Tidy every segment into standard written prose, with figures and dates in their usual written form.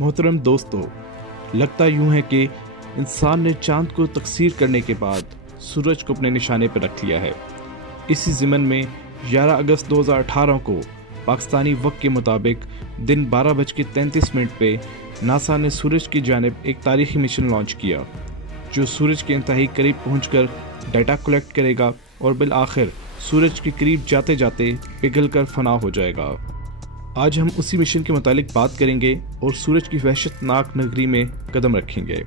محترم دوستو، لگتا یوں ہے کہ انسان نے چاند کو تکثیر کرنے کے بعد سورج کو اپنے نشانے پر رکھ لیا ہے۔ اسی ضمن میں 11 اگست 2018 کو پاکستانی وقت کے مطابق دن 12:33 پہ ناسا نے سورج کی جانب ایک تاریخی مشن لانچ کیا جو سورج کے انتہائی قریب پہنچ کر ڈیٹا کلیکٹ کرے گا اور بالآخر سورج کے قریب جاتے جاتے پگھل کر فنا ہو جائے گا۔ آج ہم اسی مشن کے متعلق بات کریں گے اور سورج کی وحشت ناک نگری میں قدم رکھیں گے۔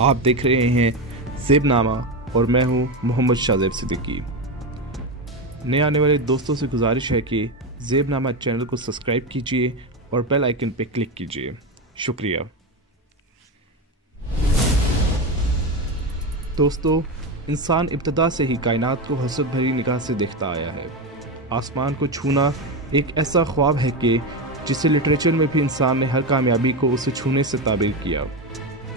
آپ دیکھ رہے ہیں زیب نامہ اور میں ہوں محمد شاہزیب صدیقی۔ نئے آنے والے دوستوں سے گزارش ہے کہ زیب نامہ چینل کو سبسکرائب کیجیے اور بیل آئیکن پہ کلک کیجیے۔ شکریہ۔ دوستو، انسان ابتدا سے ہی کائنات کو حسرت بھری نگاہ سے دیکھتا آیا ہے۔ آسمان کو چھونا ایک ایسا خواب ہے کہ جسے لٹریچر میں بھی انسان نے ہر کامیابی کو اسے چھونے سے تعبیر کیا۔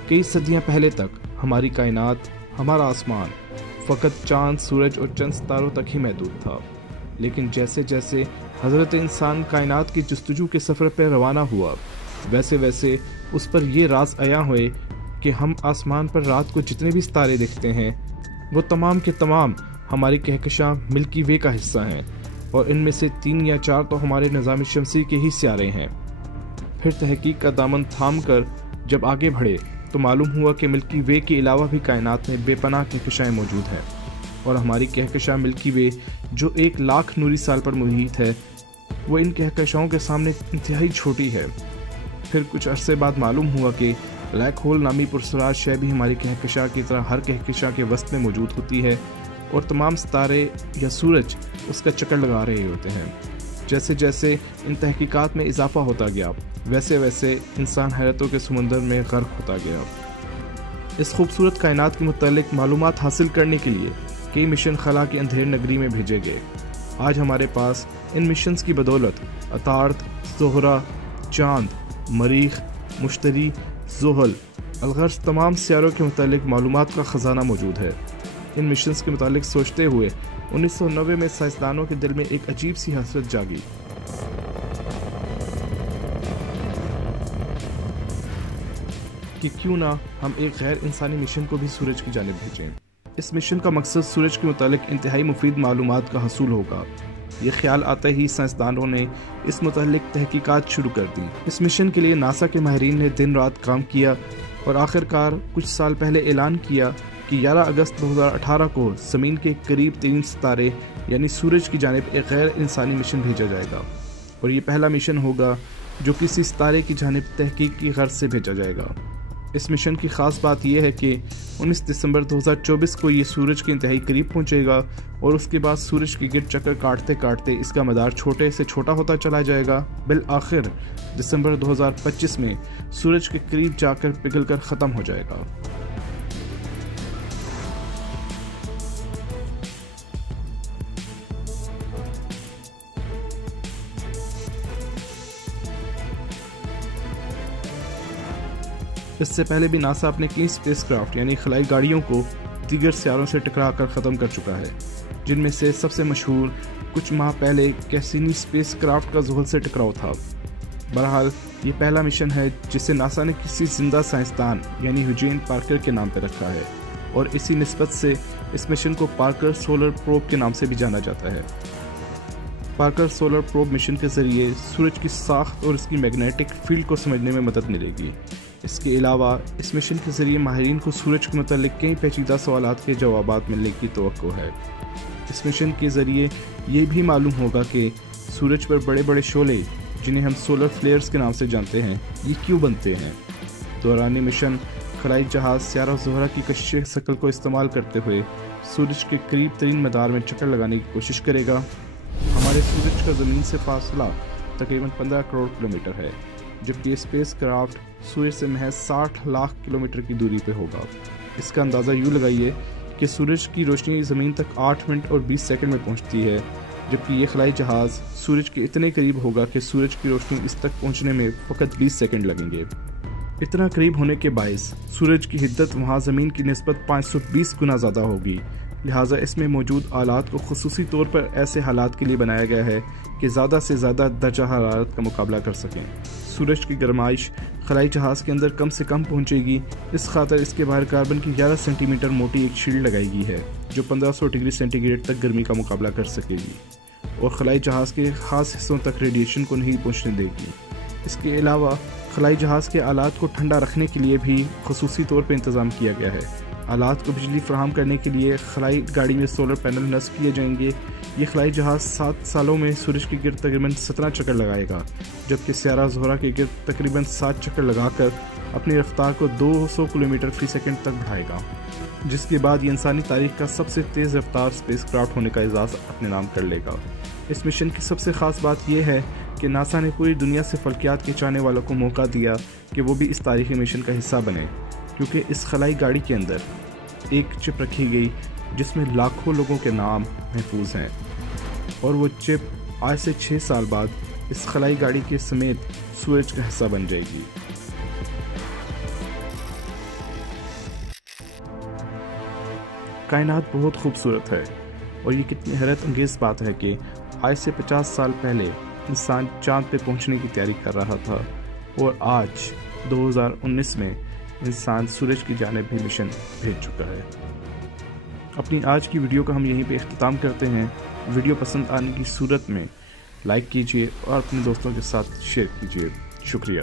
کئی صدیاں پہلے تک ہماری کائنات، ہمارا آسمان فقط چاند، سورج اور چند ستاروں تک ہی محدود تھا، لیکن جیسے جیسے حضرت انسان کائنات کی جستجو کے سفر پہ روانہ ہوا، ویسے ویسے اس پر یہ راز عیاں ہوئے کہ ہم آسمان پر رات کو جتنے بھی ستارے دیکھتے ہیں وہ تمام کے تمام ہماری کہکشاں ملکی وے کا حصہ ہیں، اور ان میں سے 3 یا 4 تو ہمارے نظام شمسی کے ہی سیارے ہیں۔ پھر تحقیق کا دامن تھام کر جب آگے بڑھے تو معلوم ہوا کہ ملکی وے کے علاوہ بھی کائنات میں بے پناہ کہکشائیں موجود ہیں، اور ہماری کہکشاں ملکی وے جو 1,00,000 نوری سال پر محیط ہے وہ ان کہکشاؤں کے سامنے انتہائی چھوٹی ہے۔ پھر کچھ عرصے بعد معلوم ہوا کہ بلیک ہول نامی پراسرار شے بھی ہماری کہکشاں کی طرح ہر کہکشاں کے وسط میں موجود ہوتی ہے، اور تمام ستارے یا سورج اس کا چکر لگا رہے ہوتے ہیں۔ جیسے جیسے ان تحقیقات میں اضافہ ہوتا گیا ویسے ویسے انسان حیرتوں کے سمندر میں غرق ہوتا گیا۔ اس خوبصورت کائنات کے متعلق معلومات حاصل کرنے کے لیے کئی مشن خلا کی اندھیر نگری میں بھیجے گئے۔ آج ہمارے پاس ان مشنز کی بدولت عطارد، زہرہ، چاند، مریخ، مشتری، زحل، الغرض تمام سیاروں کے متعلق معلومات کا خزانہ موجود ہے۔ ان مشنز کے متعلق سوچتے ہوئے 1990 میں سائنسدانوں کے دل میں ایک عجیب سی حسرت جاگی کہ کیوں نہ ہم ایک غیر انسانی مشن کو بھی سورج کی جانب بھیجیں۔ اس مشن کا مقصد سورج کے متعلق انتہائی مفید معلومات کا حصول ہوگا۔ یہ خیال آتے ہی سائنسدانوں نے اس متعلق تحقیقات شروع کر دی۔ اس مشن کے لیے ناسا کے ماہرین نے دن رات کام کیا اور آخرکار کچھ سال پہلے اعلان کیا کہ 11 اگست 2018 کو زمین کے قریب ترین ستارے یعنی سورج کی جانب ایک غیر انسانی مشن بھیجا جائے گا، اور یہ پہلا مشن ہوگا جو کسی ستارے کی جانب تحقیق کی غرض سے بھیجا جائے گا۔ اس مشن کی خاص بات یہ ہے کہ 19 دسمبر 2024 کو یہ سورج کے انتہائی قریب پہنچے گا، اور اس کے بعد سورج کے گرد چکر کاٹتے کاٹتے اس کا مدار چھوٹے سے چھوٹا ہوتا چلا جائے گا۔ بالآخر دسمبر 2025 میں سورج کے قریب جا کر پگھل کر ختم ہو جائے گا۔ اس سے پہلے بھی ناسا اپنے کئی اسپیس کرافٹ یعنی خلائی گاڑیوں کو دیگر سیاروں سے ٹکرا کر ختم کر چکا ہے، جن میں سے سب سے مشہور کچھ ماہ پہلے کیسینی اسپیس کرافٹ کا زحل سے ٹکراؤ تھا۔ بہرحال یہ پہلا مشن ہے جسے ناسا نے کسی زندہ سائنسدان یعنی یوجین پارکر کے نام پہ رکھا ہے، اور اسی نسبت سے اس مشن کو پارکر سولر پروب کے نام سے بھی جانا جاتا ہے۔ پارکر سولر پروب مشن کے ذریعے سورج کی ساخت اور اس کی میگنیٹک فیلڈ کو سمجھنے میں مدد ملے گی۔ اس کے علاوہ اس مشن کے ذریعے ماہرین کو سورج کے متعلق کئی پیچیدہ سوالات کے جوابات ملنے کی توقع ہے۔ اس مشن کے ذریعے یہ بھی معلوم ہوگا کہ سورج پر بڑے بڑے شعلے جنہیں ہم سولر فلیئرز کے نام سے جانتے ہیں یہ کیوں بنتے ہیں۔ دوران مشن خلائی جہاز سیارہ زہرہ کی کشش ثقل کو استعمال کرتے ہوئے سورج کے قریب ترین مدار میں چکر لگانے کی کوشش کرے گا۔ ہمارے سورج کا زمین سے فاصلہ تقریباً 15 کروڑ کلومیٹر ہے، جبکہ اسپیس کرافٹ سورج سے محض 60 لاکھ کلومیٹر کی دوری پہ ہوگا۔ اس کا اندازہ یوں لگائیے کہ سورج کی روشنی زمین تک 8 منٹ اور 20 سیکنڈ میں پہنچتی ہے، جبکہ یہ خلائی جہاز سورج کے اتنے قریب ہوگا کہ سورج کی روشنی اس تک پہنچنے میں فقط 20 سیکنڈ لگیں گے۔ اتنا قریب ہونے کے باعث سورج کی حدت وہاں زمین کی نسبت 520 گنا زیادہ ہوگی، لہٰذا اس میں موجود آلات کو خصوصی طور پر ایسے حالات کے لیے بنایا گیا ہے کہ زیادہ سے زیادہ درجہ حرارت کا مقابلہ کر سکیں۔ سورج کی گرمائش خلائی جہاز کے اندر کم سے کم پہنچے گی، اس خاطر اس کے باہر کاربن کی 11 سینٹی میٹر موٹی ایک شیلڈ لگائی گئی ہے جو 1500 ڈگری سینٹی گریڈ تک گرمی کا مقابلہ کر سکے گی اور خلائی جہاز کے خاص حصوں تک ریڈیشن کو نہیں پہنچنے دے گی۔ اس کے علاوہ خلائی جہاز کے آلات کو ٹھنڈا رکھنے کے لیے بھی خصوصی طور پر انتظام کیا گیا ہے۔ آلات کو بجلی فراہم کرنے کے لیے خلائی گاڑی میں سولر پینل نصب کیے جائیں گے۔ یہ خلائی جہاز 7 سالوں میں سورج کے گرد تقریباً 17 چکر لگائے گا، جبکہ سیارہ زہرہ کے گرد تقریباً 7 چکر لگا کر اپنی رفتار کو 200 کلومیٹر فی سیکنڈ تک بڑھائے گا، جس کے بعد یہ انسانی تاریخ کا سب سے تیز رفتار اسپیس کرافٹ ہونے کا اعزاز اپنے نام کر لے گا۔ اس مشن کی سب سے خاص بات یہ ہے کہ ناسا نے پوری دنیا سے فلکیات کے چاہنے والوں کو موقع دیا کہ وہ بھی اس تاریخی مشن کا حصہ بنے، کیونکہ اس خلائی گاڑی کے اندر ایک چپ رکھی گئی جس میں لاکھوں لوگوں کے نام محفوظ ہیں، اور وہ چپ آج سے 6 سال بعد اس خلائی گاڑی کے سمیت سورج کا حصہ بن جائے گی۔ کائنات بہت خوبصورت ہے، اور یہ کتنی حیرت انگیز بات ہے کہ آج سے 50 سال پہلے انسان چاند پہ پہنچنے کی تیاری کر رہا تھا، اور آج 2019 میں انسان سورج کی جانب بھی مشن بھیج چکا ہے۔ اپنی آج کی ویڈیو کا ہم یہیں پہ اختتام کرتے ہیں۔ ویڈیو پسند آنے کی صورت میں لائک کیجیے اور اپنے دوستوں کے ساتھ شیئر کیجیے۔ شکریہ۔